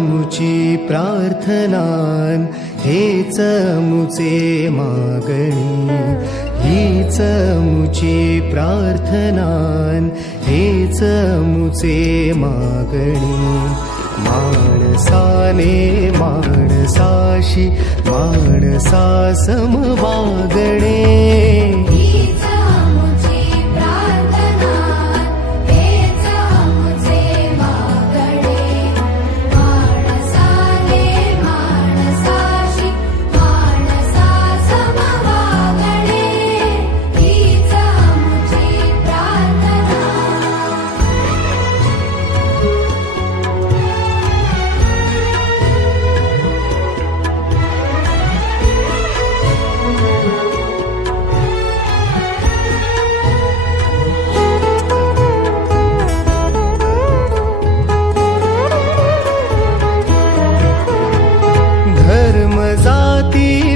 मुची प्रार्थनान हेच मुचे मागणी, हीच मुची प्रार्थनान हेच मुचे मागणी। माणसाने माणसाशी माणसा सम वागणे,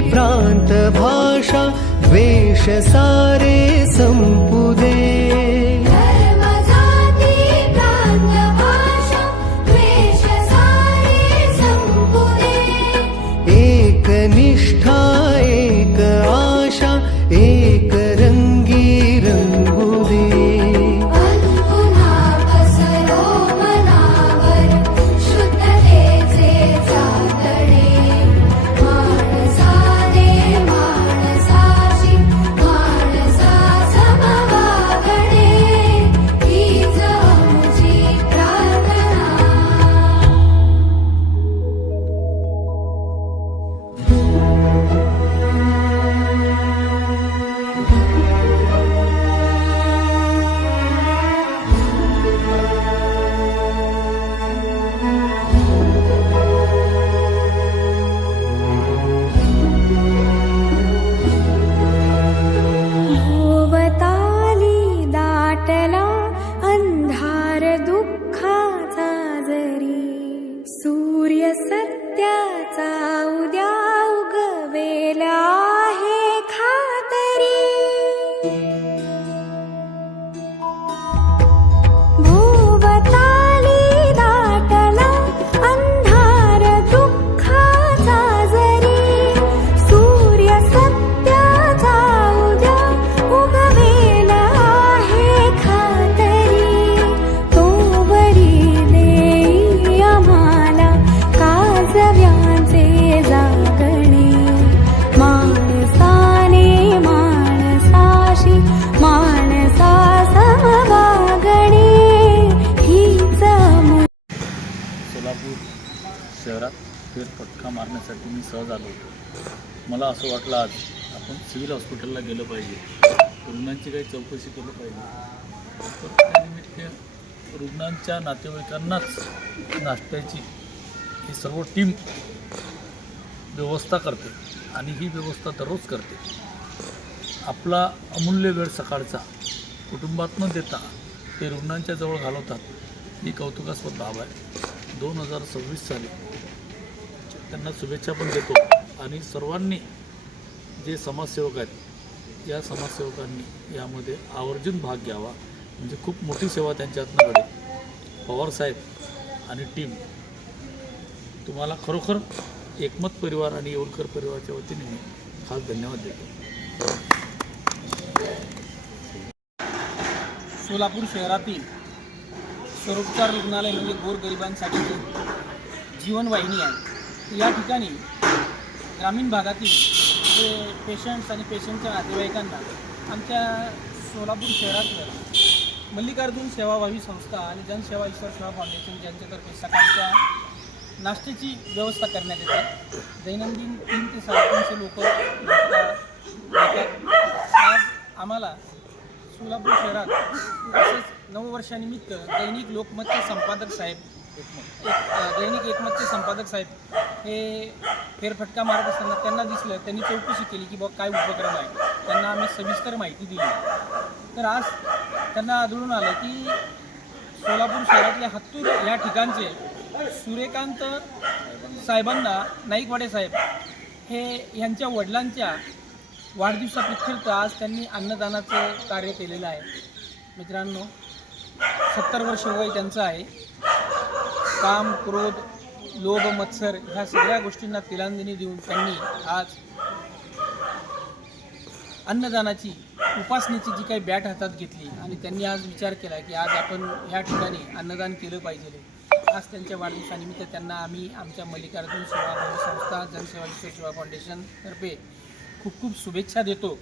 प्रांत भाषा वेश सारे संपू दे, धर्म जाती प्रांत भाषा वेश सारे संपू दे। एक निष्ठा एक आशा एक रंगी रंगू दे, पुन्हा पसरो मनावर शुद्धतेचे चातडे। सूर्य सत्याचा उद्या उगवेला आहे खातरी, भोवताली दाटला अंधार दुःखाचा जरी। सूर्य सत्याचा उद्या उगवेला आहे खातरी, तो वरी देई आम्हाला काजव्यांचे जागणे। माणसाने माणसाशी माणसा समवागणे, हीच सोलापूर शहरात फेरफटका मारण्यासाठी मी सहज आलो होतो। मला असं वाटलं आज आपण सिव्हिल हॉस्पिटलला गेलं पाहिजे, रुग्णांची काही चौकशी केली पाहिजे। तर त्यानिमित्त रुग्णांच्या नातेवाईकांनाच नाश्त्याची ही सर्व टीम व्यवस्था करते आणि ही व्यवस्था दररोज करते। आपला अमूल्य वेळ सकाळचा कुटुंबात न देता ते रुग्णांच्या जवळ घालवतात, ही कौतुकास्पद बाब आहे। 2026 साली त्यांना शुभेच्छा पण देतो आणि सर्वांनी जे समाजसेवक आहेत या समाजसेवकांनी यामध्ये आवर्जून भाग घ्यावा, म्हणजे खूप मोठी सेवा त्यांच्यातनं घडेल। पवारसाहेब आणि टीम तुम्हाला खरोखर एकमत परिवार आणि येवलकर परिवाराच्या वतीने मी खास धन्यवाद देतो। सोलापूर शहरातील सर्वोपचार रुग्णालय म्हणजे गोरगरिबांसाठीची जीवनवाहिनी आहे। या ठिकाणी ग्रामीण भागातील जे पेशंट्स आणि पेशंटच्या नातेवाईकांना आमच्या सोलापूर शहरातलं मल्लिकार्जुन सेवाभावी संस्था आणि जनसेवा ईश्वर सेवा फाउंडेशन यांच्यातर्फे सकाळच्या नाश्त्याची व्यवस्था करण्यात येते। दैनंदिन 3 ते 350 लोक आज आम्हाला सोलापूर शहरात तसेच नववर्षानिमित्त दैनिक लोकमतचे संपादक साहेब दैनिक एकमतचे संपादक साहेब हे फेरफटका मारत असताना त्यांना दिसलं, त्यांनी चौकशी केली की काय उपक्रम आहे, त्यांना आम्ही सविस्तर माहिती दिली। तर आज त्यांना आढळून आलं की सोलापूर शहरातल्या हत्तूर या ठिकाणचे सूर्यकांत साहेबांना नाईकवाडे साहेब हे यांच्या वडिलांच्या वाढदिवसाप्रित्यर्थ आज त्यांनी अन्नदानाचं कार्य केलेलं आहे। मित्रांनो, 70 वर्ष वय त्यांचं आहे। काम, क्रोध, लोभ मत्सर ह्या सगळ्या गोष्टींना तिलांजली देऊन त्यांनी आज अन्नदानाची उपासनेची जी काही बॅट हातात घेतली आणि त्यांनी आज विचार केला की आज आपण ह्या ठिकाणी अन्नदान केलं पाहिजे. आज त्यांच्या वाढदिवसानिमित्त त्यांना आम्ही आमच्या मल्लिकार्जुन सेवाभावी संस्था जनसेवा विश्व सेवा फाउंडेशनतर्फे खूप खूप शुभेच्छा देतो.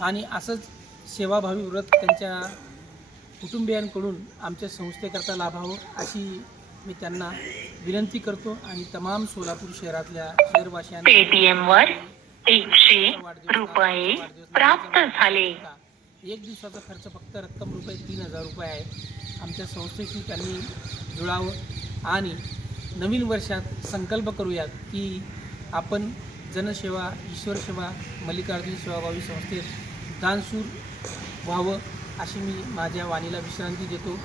आणि असंच सेवाभावी व्रत त्यांच्या कुटुंबियांकडून आमच्या संस्थेकरता लाभावं अशी मी त्यांना विनंती करतो. आणि तमाम सोलापूर शहरातल्या शहरवासियांना पेटीएमवर 100 रुपये प्राप्त झाले. एक दिवसाचा खर्च फक्त रक्कम रुपये 3000 रुपये आहे. आमच्या संस्थेशी त्यांनी जुळावं आणि नवीन वर्षात संकल्प करूयात की आपण जनसेवा ईश्वर सेवा मल्लिकार्जुन सेवाभावी संस्थेत दानशूर व्हावं अशी मी माझ्या वाणीला विश्रांती देतो.